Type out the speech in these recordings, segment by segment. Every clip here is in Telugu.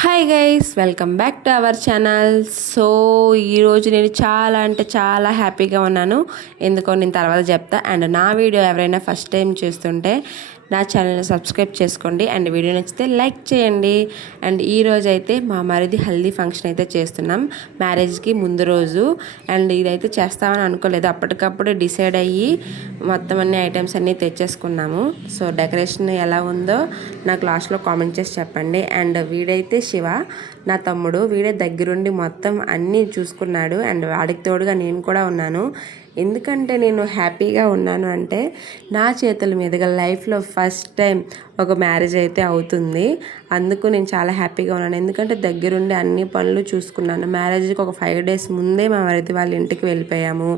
Hi guys, welcome back to our channel. So ఈరోజు నేను చాలా అంటే చాలా హ్యాపీగా ఉన్నాను. ఎందుకో నేను తర్వాత చెప్తా. అండ్ నా వీడియో ఎవరైనా ఫస్ట్ టైం చూస్తుంటే నా ఛానల్ని సబ్స్క్రైబ్ చేసుకోండి అండ్ వీడియో నచ్చితే లైక్ చేయండి. అండ్ ఈరోజు అయితే మా మరిది హల్దీ ఫంక్షన్ అయితే చేస్తున్నాం, మ్యారేజ్కి ముందు రోజు. అండ్ ఇదైతే చేస్తామని అనుకోలేదు, అప్పటికప్పుడు డిసైడ్ అయ్యి మొత్తం అన్ని ఐటమ్స్ అన్నీ తెచ్చేసుకున్నాము. సో డెకరేషన్ ఎలా ఉందో నాకు లాస్ట్లో కామెంట్ చేసి చెప్పండి. అండ్ వీడైతే శివ నా తమ్ముడు, వీడే దగ్గరుండి మొత్తం అన్నీ చూసుకున్నాడు. అండ్ వాడికి తోడుగా నేను కూడా ఉన్నాను. ఎందుకంటే నేను హ్యాపీగా ఉన్నాను అంటే నా చేతుల మీదుగా లైఫ్లో ఫస్ట్ టైం ఒక మ్యారేజ్ అయితే అవుతుంది. అందుకు నేను చాలా హ్యాపీగా ఉన్నాను, ఎందుకంటే దగ్గరుండి అన్ని పనులు చూసుకున్నాను. మ్యారేజ్కి ఒక 5 days ముందే మా మరిది వాళ్ళ ఇంటికి వెళ్ళిపోయాము.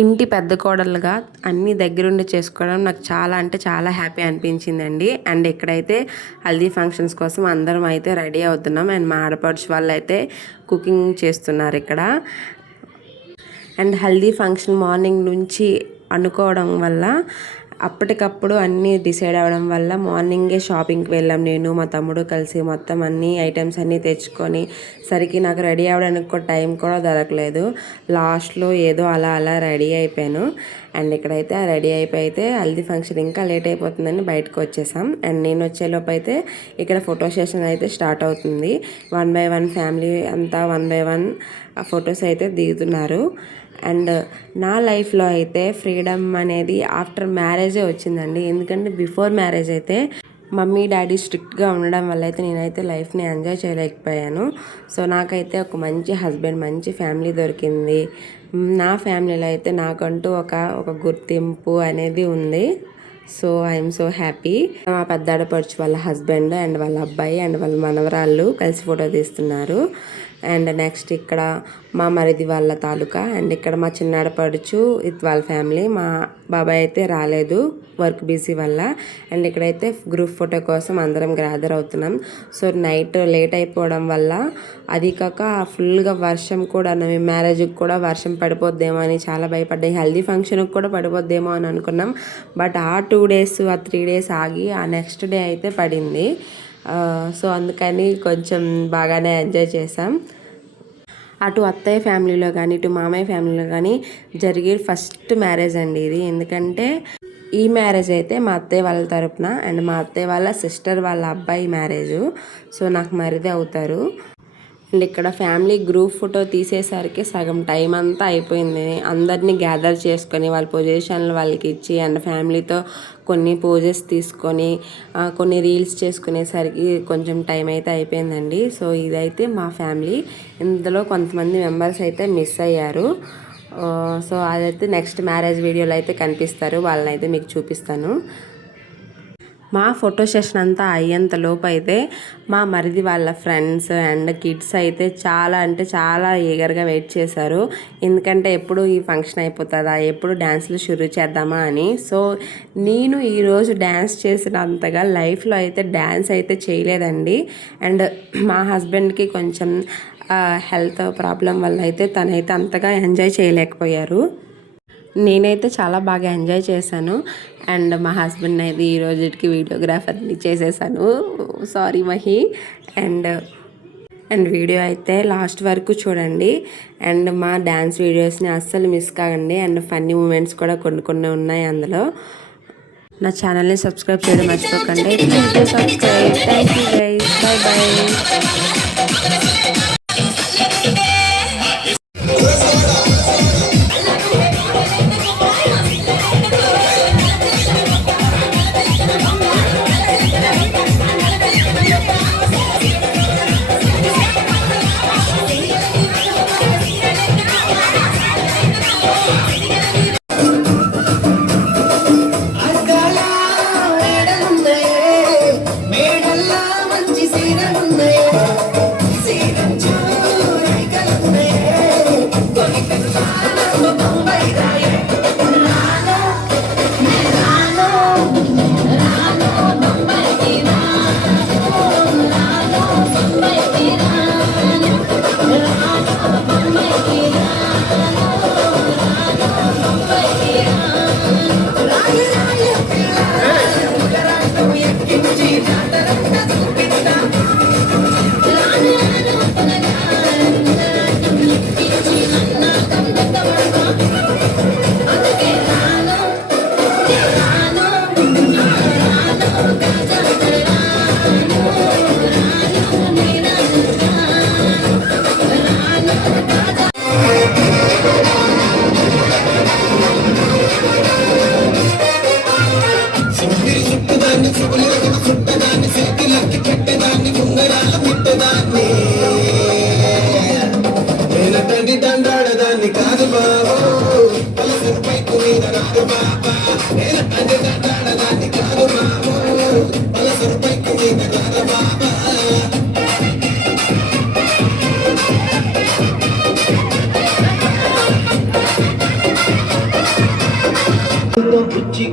ఇంటి పెద్ద కోడలుగా అన్నీ దగ్గరుండి చేసుకోవడం నాకు చాలా అంటే చాలా హ్యాపీ అనిపించిందండి. అండ్ ఇక్కడైతే హల్దీ ఫంక్షన్స్ కోసం అందరం అయితే రెడీ అవుతున్నాం. అండ్ మా ఆడపడుచు వాళ్ళు అయితే కుకింగ్ చేస్తున్నారు ఇక్కడ. అండ్ హల్దీ ఫంక్షన్ మార్నింగ్ నుంచి అనుకోవడం వల్ల అప్పటికప్పుడు అన్నీ డిసైడ్ అవ్వడం వల్ల మార్నింగే షాపింగ్కి వెళ్ళాం. నేను మా తమ్ముడు కలిసి మొత్తం అన్ని ఐటమ్స్ అన్నీ తెచ్చుకొని సరికి నాకు రెడీ అవ్వడానికి కూడా టైం కూడా దొరకలేదు. లాస్ట్లో ఏదో అలా రెడీ అయిపోయాను. అండ్ ఇక్కడైతే రెడీ అయిపోయితే హల్దీ ఫంక్షన్ ఇంకా లేట్ అయిపోతుందని బయటకు వచ్చేసాం. అండ్ నేను వచ్చేలోపు అయితే ఇక్కడ ఫోటో సెషన్ అయితే స్టార్ట్ అవుతుంది. 1 by 1 ఫ్యామిలీ అంతా 1 by 1 ఫొటోస్ అయితే దిగుతున్నారు. అండ్ నా లైఫ్లో అయితే ఫ్రీడమ్ అనేది ఆఫ్టర్ మ్యారేజే వచ్చిందండి. ఎందుకంటే బిఫోర్ మ్యారేజ్ అయితే మమ్మీ డాడీ స్ట్రిక్ట్గా ఉండడం వల్ల అయితే నేనైతే లైఫ్ని ఎంజాయ్ చేయలేకపోయాను. సో నాకైతే ఒక మంచి హస్బెండ్, మంచి ఫ్యామిలీ దొరికింది. నా ఫ్యామిలీలో అయితే నాకంటూ ఒక గుర్తింపు అనేది ఉంది. So I'm so happy. మా పెద్ద ఆడపడుచు వాళ్ళ హస్బెండ్ అండ్ వాళ్ళ అబ్బాయి అండ్ వాళ్ళ మనవరాళ్ళు కలిసి ఫోటో తీస్తున్నారు. అండ్ నెక్స్ట్ ఇక్కడ మా మరిది వాళ్ళ తాలూకా. అండ్ ఇక్కడ మా చిన్న ఆడపడుచు వాళ్ళ ఫ్యామిలీ. మా బాబాయ్ అయితే రాలేదు వర్క్ బిజీ వల్ల. అండ్ ఇక్కడైతే గ్రూప్ ఫోటో కోసం అందరం గ్యాదర్ అవుతున్నాం. సో నైట్ లేట్ అయిపోవడం వల్ల, అది కాక ఫుల్గా వర్షం కూడా, మేము మ్యారేజ్కి కూడా వర్షం పడిపోద్దేమో అని చాలా భయపడ్డాయి. హల్దీ ఫంక్షన్కి కూడా పడిపోద్దేమో అని అనుకున్నాం. బట్ ఆ 2 days ఆ 3 days ఆగి ఆ నెక్స్ట్ డే అయితే పడింది. సో అందుకని కొంచెం బాగానే ఎంజాయ్ చేసాం. అటు అత్తయ్య ఫ్యామిలీలో కానీ ఇటు మామయ్య ఫ్యామిలీలో కానీ జరిగే ఫస్ట్ మ్యారేజ్ అండి ఇది. ఎందుకంటే ఈ మ్యారేజ్ అయితే మా అత్తయ్య వాళ్ళ తరపున అండ్ మా అత్తయ్య వాళ్ళ సిస్టర్ వాళ్ళ అబ్బాయి మ్యారేజు. సో నాకు మరిదే అవుతారు. అండ్ ఇక్కడ ఫ్యామిలీ గ్రూప్ ఫోటో తీసేసరికి సగం టైం అంతా అయిపోయింది. అందరినీ గ్యాదర్ చేసుకొని వాళ్ళ పొజిషన్లు వాళ్ళకి ఇచ్చి అండ్ ఫ్యామిలీతో కొన్ని పోజెస్ తీసుకొని కొన్ని రీల్స్ చేసుకునేసరికి కొంచెం టైం అయితే అయిపోయిందండి. సో ఇదైతే మా ఫ్యామిలీ. ఇందులో కొంతమంది మెంబర్స్ అయితే మిస్ అయ్యారు. సో అదైతే నెక్స్ట్ మ్యారేజ్ వీడియోలో అయితే కనిపిస్తారు, వాళ్ళని అయితే మీకు చూపిస్తాను. మా ఫోటో సెషన్ అంతా అయ్యేంత లోపు అయితే మా మరిది వాళ్ళ ఫ్రెండ్స్ అండ్ కిడ్స్ అయితే చాలా అంటే చాలా ఈగర్గా వెయిట్ చేశారు. ఎందుకంటే ఎప్పుడు ఈ ఫంక్షన్ అయిపోతుందా, ఎప్పుడు డ్యాన్స్లు షురూ చేద్దామా అని. సో నేను ఈరోజు డ్యాన్స్ చేసినంతగా లైఫ్లో అయితే డ్యాన్స్ అయితే చేయలేదండి. అండ్ మా హస్బెండ్కి కొంచెం హెల్త్ ప్రాబ్లం వల్ల అయితే తనైతే అంతగా ఎంజాయ్ చేయలేకపోయారు. నేనైతే చాలా బాగా ఎంజాయ్ చేశాను. అండ్ మా హస్బెండ్ అయితే ఈ రోజుకి వీడియోగ్రాఫర్ని చేసేసాను. సారీ మహి. అండ్ వీడియో అయితే లాస్ట్ వరకు చూడండి. అండ్ మా డ్యాన్స్ వీడియోస్ని అస్సలు మిస్ కాకండి. అండ్ ఫన్నీ మూమెంట్స్ కూడా కొన్ని ఉన్నాయి అందులో. నా ఛానల్ని సబ్స్క్రైబ్ చేయడం మర్చిపోకండి. Please subscribe. Thank you guys. By by.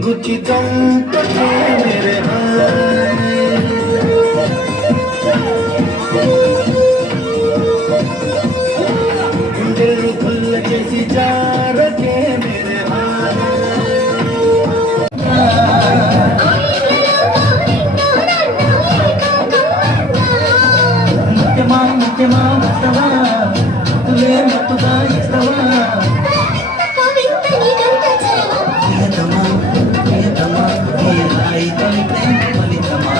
कुछ दम तो थे मेरे दिल खुल कैसी जा रखे मेरे ముఖ్యమా ముఖ్యమా వస్తవా తులే మత్తుగా ఇస్తవా ప్రియతమా ప్రియతమా ఈ రాయి కలితే ఫలితమా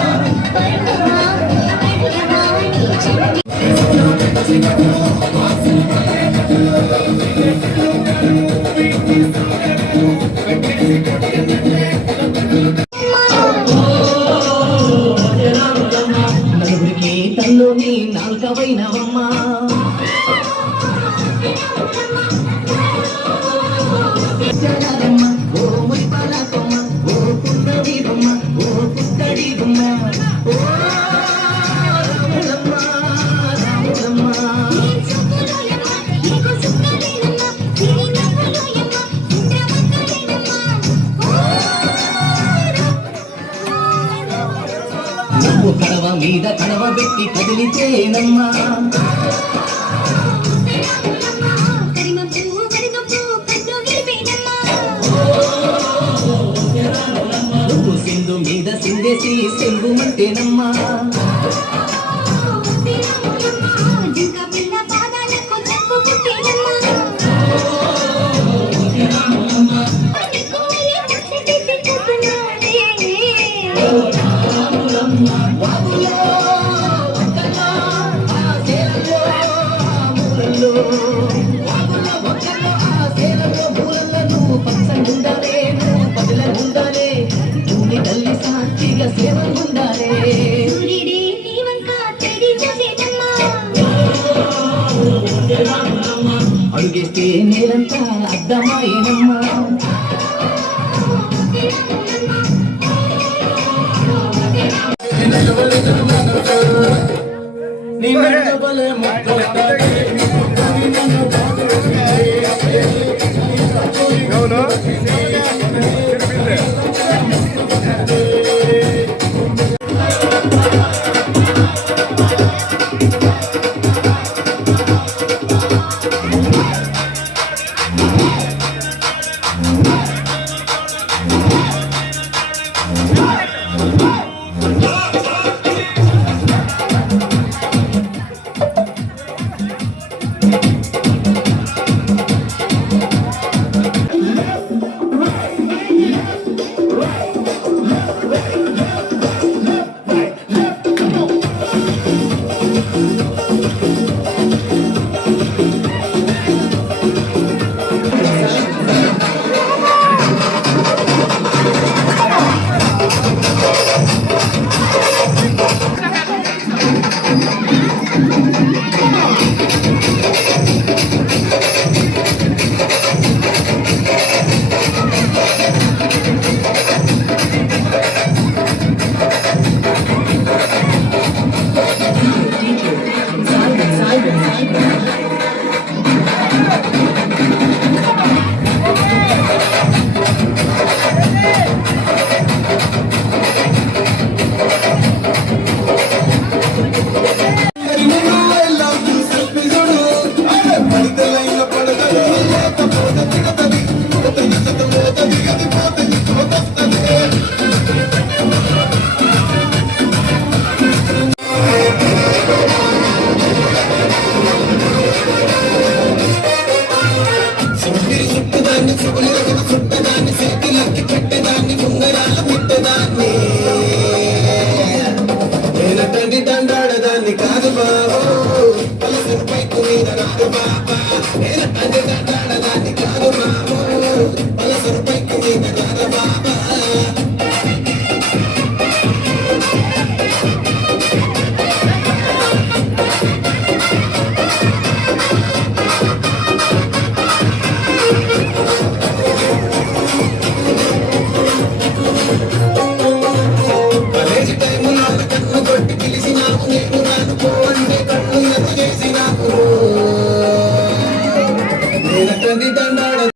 నలుగురికి తల్లోని నాలుకవైనవమ్మా ఓ మురిపాలకమ్మ ఓ పుట్టడి బొమ్మ ఓ పుట్టడి బొమ్మ ఓ రాములమ్మ రాములమ్మ నువ్వు కడవ మీద కడవ పెట్టి కదిలితేనమ్మా నువ్వు సింధు మీద సిందేసి సెంగుమంటేనమ్మా అడుగేస్తే నేలంతా అర్థమాయేనమ్మా నీ మెడబలే దండాడదాన్ని కాదు బాబు పైకు మీద రాదు బాబా దండాడదాన్ని కాదు బాబు పైకు మీద రాదు బాబా దండాడ